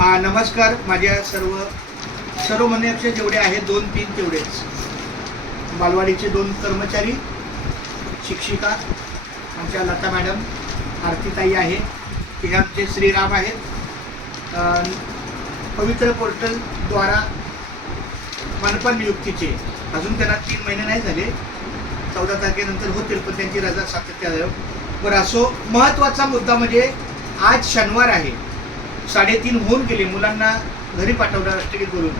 नमस्कार. माझ्या सर्व म्हणण्यापेक्षा जेवढे आहेत 2-3 तेवढेच. बालवाडीचे 2 कर्मचारी, शिक्षिका आमच्या लता मॅडम, आरतीताई आहे, हे आमचे श्रीराम आहेत. पवित्र पोर्टलद्वारा मनपा नियुक्तीचे अजून त्यांना 3 महिने नाही झाले, 14 तारखेनंतर होतील, पण त्यांची रजा सातत्यानं. बरं, असो. महत्त्वाचा मुद्दा म्हणजे आज शनिवार आहे, 3:30 होऊन गेले, मुलांना घरी पाठवलं राष्ट्रगीत बोलून.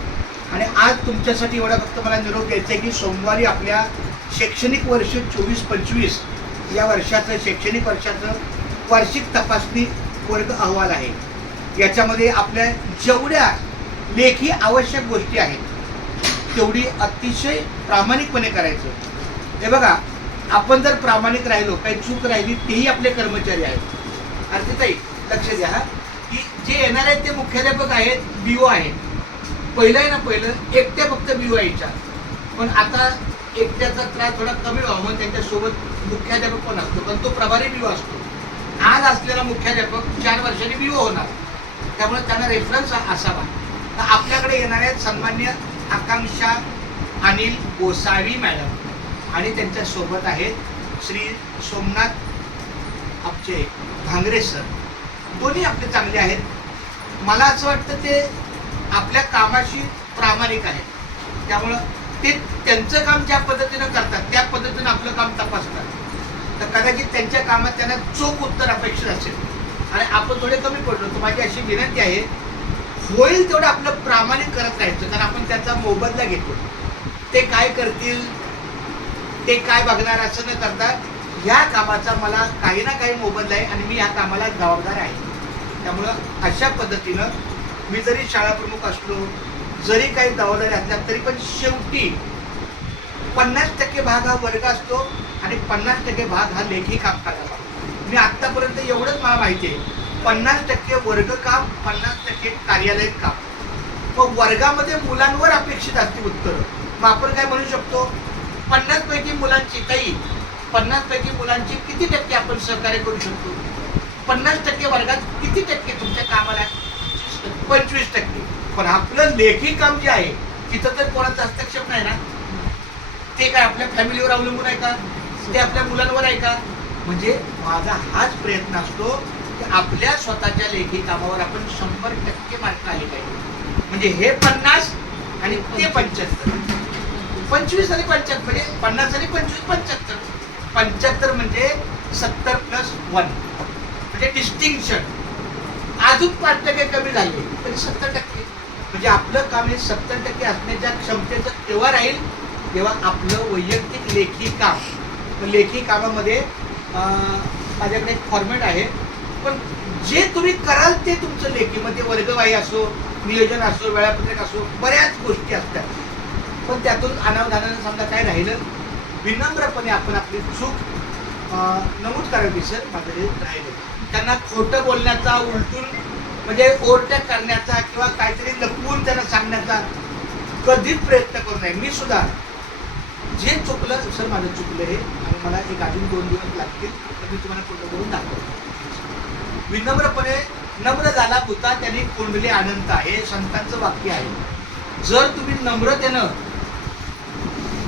आणि आज तुमच्यासाठी एवढा फक्त मला निरोप द्यायचा आहे की सोमवारी आपल्या शैक्षणिक वर्ष 24-25 या वर्षाचं शैक्षणिक वर्षाचं वार्षिक तपासणी वर्ग अहवाल आहे. याच्यामध्ये आपल्या जेवढ्या लेखी आवश्यक गोष्टी आहेत तेवढी अतिशय प्रामाणिकपणे करायचं. हे बघा, आपण जर प्रामाणिक राहिलो, काही चूक राहिली, तेही आपले कर्मचारी आहेत. आरतीताई, लक्ष द्या हा, की जे येणार आहेत ते मुख्याध्यापक आहेत, BO आहेत. पहिलं आहे ना, पहिलं एकट्या फक्त BO यायच्या, पण आता एकट्याचा त्रास थोडा कमी व्हावा म्हणून त्यांच्यासोबत मुख्याध्यापक पण असतो, पण तो प्रभारी BO असतो. आज असलेला मुख्याध्यापक 4 वर्षांनी BO होणार, त्यामुळे त्यांना रेफरन्स असावा. तर आपल्याकडे येणार आहेत सन्मान्य आकांक्षा अनिल गोसावी मॅडम आणि त्यांच्यासोबत आहेत श्री सोमनाथ आपचे भांगरे सर. दोन्ही आपले चांगले आहेत. मला असं वाटतं ते आपल्या कामाशी प्रामाणिक आहेत, त्यामुळं ते त्यांचं काम ज्या पद्धतीनं करतात त्या पद्धतीनं आपलं काम तपासतात. तर कदाचित त्यांच्या कामात त्यांना चोख उत्तर अपेक्षित असेल आणि आपण थोडे कमी पडलो. तर माझी अशी विनंती आहे, होईल तेवढं आपलं प्रामाणिक करत राहायचं, कारण आपण त्याचा मोबदला घेतो. ते काय करतील, ते काय बघणार असं न करता ह्या कामाचा मला काही ना काही मोबदला आहे आणि मी ह्या कामाला जबाबदार आहे. त्यामुळं अशा पद्धतीनं मी जरी शाळा प्रमुख असलो, जरी काही जबाबदारी असल्या, तरी पण शेवटी 50% भाग हा वर्ग असतो आणि 50% भाग हा लेखी काम करायला. मी आत्तापर्यंत एवढंच मला माहिती आहे, 50% वर्ग काम, 50% कार्यालयीन काम. मग वर्गामध्ये मुलांवर अपेक्षित असते उत्तरं. मग आपण काय म्हणू शकतो, 50 पैकी मुलांची काही 50 पैकी मुलांची किती टक्के आपण सहकार्य करू शकतो? 50% वर्गात किती टक्के तुमच्या कामाला? 25%. पण आपलं लेखी काम जे आहे तिथं तर कोणाचा हस्तक्षेप नाही ना. ते काय आपल्या फॅमिलीवर अवलंबून आहे का? ते आपल्या मुलांवर आहे का? म्हणजे माझा हाच प्रयत्न असतो की आपल्या स्वतःच्या लेखी कामावर आपण 100% मार्क आले पाहिजे. म्हणजे हे 50 आणि ते 75, 25 आणि 75 म्हणजे 50 आणि 25 75. 75 म्हणजे 70+1 म्हणजे डिस्टिंक्शन. अजून 5% कमी झाले तरी 70%. म्हणजे आपलं काम हे 70% असण्याच्या क्षमतेचं तेव्हा राहील जेव्हा आपलं वैयक्तिक लेखी काम. लेखी कामामध्ये माझ्याकडे एक फॉर्मॅट आहे, पण जे तुम्ही कराल ते तुमचं लेखीमध्ये वर्गवाही असो, नियोजन असो, वेळापत्रक असो, बऱ्याच गोष्टी असतात. पण त्यातून अनावधानानं समजा काय राहिलं, विनम्रपणे आपण आपली चूक नमूद करावी. सर, माझं हे राहिलं. त्यांना खोटं बोलण्याचा, उलटून म्हणजे ओव्हरटॅक करण्याचा किंवा काहीतरी लपवून त्यांना सांगण्याचा कधीच प्रयत्न करू नये. मी सुद्धा जे चुकलं, सर माझं चुकलं हे आणि मला अजून 2 दिवस लागतील, तर मी तुम्हाला पूर्ण करून दाखवतो. विनम्रपणे, नम्र झाला भूता त्यांनी कोंडले अनंत, हे संतांचं वाक्य आहे. जर तुम्ही नम्रतेनं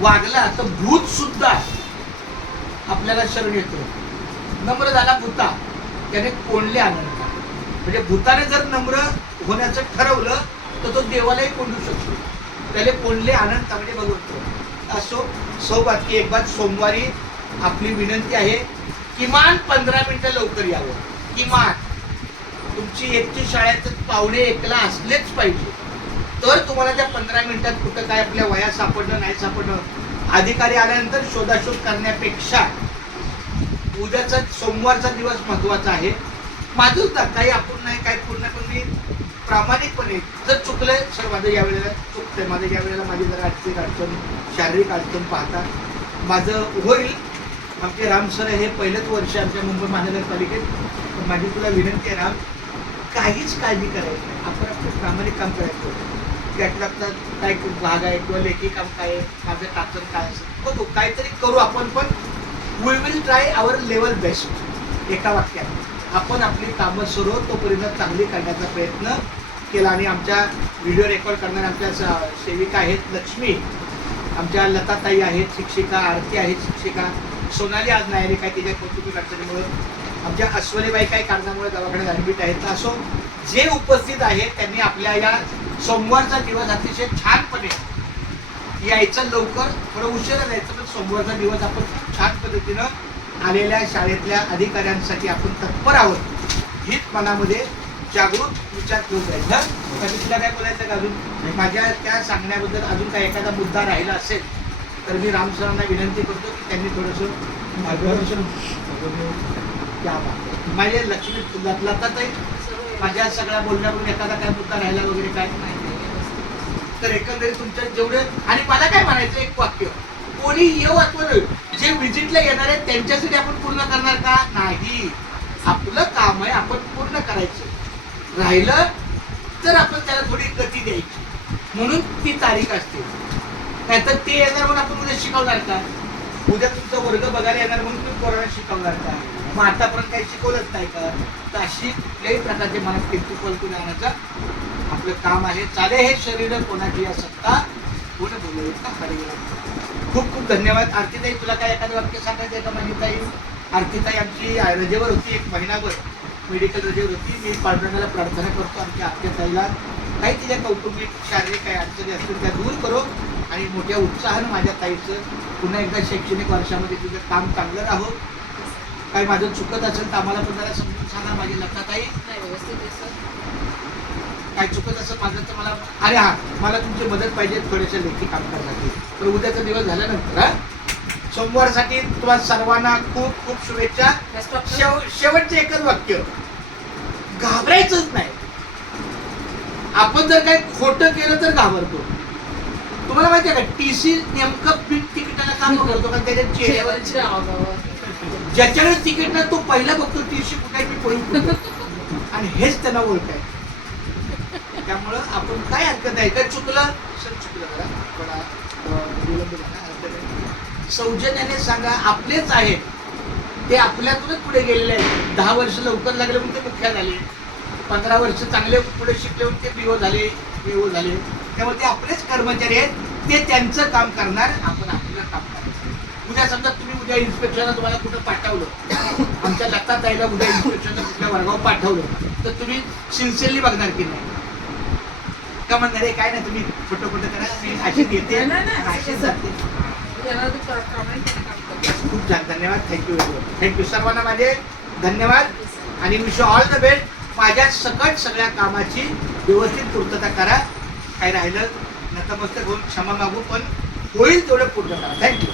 वागला तर भूत सुद्धा आपल्याला शरण येतो. नम्र झाला भूता त्याने कोंडले अनंत. म्हणजे भूताने जर नम्र होण्याचं ठरवलं तर तो देवालाही कोंडू शकतो. त्याला कोंडले अनंत म्हणजे भगवंत. असो, सौभाग्य एक बात, सोमवारी आपली विनंती आहे, किमान 15 मिनिटं लवकर यावं. किमान तुमची एकची शाळेचं 1:45ला असलेच पाहिजे. तर तुम्हाला त्या 15 मिनिटात कुठं काय आपल्या वया सापडणं नाही सापडणं, अधिकारी आल्यानंतर शोधाशोध करण्यापेक्षा उद्याचा सोमवारचा दिवस महत्त्वाचा आहे. माझं काही आपण नाही काय पूर्ण, पण मी प्रामाणिकपणे जर चुकलंय, सर माझं यावेळेला चुकतंय, माझं यावेळेला माझी जरा आर्थिक अडचण, शारीरिक अडचण पाहता माझं होईल. आमचे राम सर हे पहिलंच वर्ष आमच्या मुंबई महानगरपालिकेत. पण माझी तुला विनंती आहे राम, काहीच काळजी करायची नाही, आपण आपलं प्रामाणिक काम करायचं. त्यातला काय भाग आहे किंवा लेखी काम काय आहे, माझं टाचन काय असेल बघू, काहीतरी करू आपण. पण we will try our level best. एका वाक्यात आपण आपली कामं सर्व तोपर्यंत चांगली करण्याचा प्रयत्न केला. आणि आमच्या व्हिडिओ रेकॉर्ड करणाऱ्या आमच्या सेविका आहेत लक्ष्मी, आमच्या लताताई आहेत शिक्षिका, आरती आहेत शिक्षिका, सोनाली आज नाही आली काय तिच्या कौटुंबिक अडचणीमुळे, आमच्या अस्वलीबाई काही कारणामुळे दवाखान्यात ॲडमिट आहेत. तर असो जे उपस्थित आहेत त्यांनी आपल्या या सोमवारचा दिवस अतिशय छानपणे यायचं, लवकर थोडं उशिरा जायचं पण सोमवारचा दिवस आपण खूप छान पद्धतीनं आलेल्या शाळेतल्या अधिकाऱ्यांसाठी आपण तत्पर आहोत हीच मनामध्ये जागृत विचार ठेवून जायचं. तर तुला काय बोलायचं का अजून माझ्या त्या सांगण्याबद्दल अजून काही एखादा मुद्दा राहिला असेल तर मी राम सरांना विनंती करतो की त्यांनी थोडंसं मार्गदर्शन माझे लक्ष्मी लताताई माझ्या सगळ्या बोलण्यावरून एखादा काय मुद्दा राहिला वगैरे काय तर एकंदरीत तुमच्या जेवढे. आणि मला काय म्हणायचं एक वाक्य, कोणी येऊ अथवा जे व्हिजिटला येणार आहेत त्यांच्यासाठी आपण पूर्ण करणार का नाही, आपलं काम आहे आपण पूर्ण करायचं, राहिलं तर आपण त्याला थोडी गती द्यायची म्हणून ती तारीख असते. नाहीतर ते येणार म्हणून आपण उद्या शिकवणार का, उद्या तुमचा वर्ग बघायला येणार म्हणून तुम्ही पोरांना शिकवणार का, मग आतापर्यंत काही शिकवलंच नाही का. तर अशी कुठल्याही प्रकारचे मनात किंतु पलटू आणण्याचं आपलं काम आहे. चाले हे शरीर कोणाची या सत्ता कोण बोलू का हरविला. खूप खूप धन्यवाद. आरतीताई तुला काय एखादं वाक्य सांगायचं आहे का माझी ताई. आरतीताई आमची रजेवर होती, एक महिनाभर मेडिकल रजेवर होती. मी पांडुरंगाला प्रार्थना करतो आमच्या आरतीताईला काही तिच्या कौटुंबिक शारीरिक काही अडचणी असतील त्या दूर करो आणि मोठ्या उत्साहानं माझ्या ताईचं पुन्हा एकदा शैक्षणिक वर्षामध्ये तुझं काम चांगलं राहो. काही माझं चुकत असेल तर आम्हाला पण जरा समजून सांगा माझी लताताई. काय चुकत असेल माझं तर मला, अरे हा मला तुमची मदत पाहिजे थोड्याशा लेखी कामकाजासाठी. तर उद्याचा दिवस झाल्यानंतर सोमवारसाठी तुम्हाला सर्वांना खूप खूप शुभेच्छा. शेवटचे एकच वाक्य, घाबरायचंच नाही. आपण जर काही खोटं केलं तर घाबरतो. तुम्हाला माहिती आहे का टीसी नेमकं बिन तिकिटाला काम करतो का त्याच्या चेहऱ्यावर ज्याच्याकडे तिकीट ना तो पहिला बघतो टीसी कुठे मी पळून आणि हेच त्यांना ओळख आहे. त्यामुळं आपण काय हरकत आहे, काय चुकलं सर चुकलं सौजन्याने सांगा. आपलेच आहेत ते आपल्यातूनच पुढे गेलेले आहेत. 10 वर्ष लवकर लागले म्हणून ते मुख्य झाले, 15 वर्ष चांगले पुढे शिकले म्हणून ते बीओ झाले, बीओ झाले. त्यामुळे ते आपलेच कर्मचारी आहेत, ते त्यांचं काम करणार, आपण आपलं काम करायचं. उद्या समजा तुम्ही उद्या इन्स्पेक्शनला तुम्हाला कुठं पाठवलं, आमच्या लताताईला उद्या इन्स्पेक्शनला कुठल्या वर्गावर पाठवलं तर तुम्ही सिन्सिअरली बघणार की नाही का म्हणणार आहे काय नाही तुम्ही फोटो करा मी अशी देते अशी जाते. खूप छान धन्यवाद. थँक्यू थँक्यू सर्वांना माझे धन्यवाद आणि wish you all the best. माझ्या सकट सगळ्या कामाची व्यवस्थित पूर्तता करा. काय राहिलं नतमस्तक होऊन क्षमा मागू पण होईल तेवढं पूर्ण करा. थँक्यू.